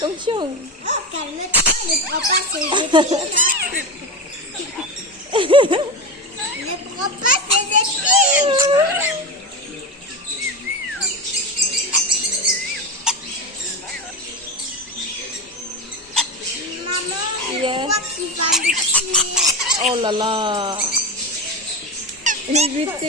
Con chuông. Calme-toi, ne prends pas ses épines. Ne prends pas ses épines. Maman, je Yeah. crois qu'il va me tuer. Oh là là. Il est buté.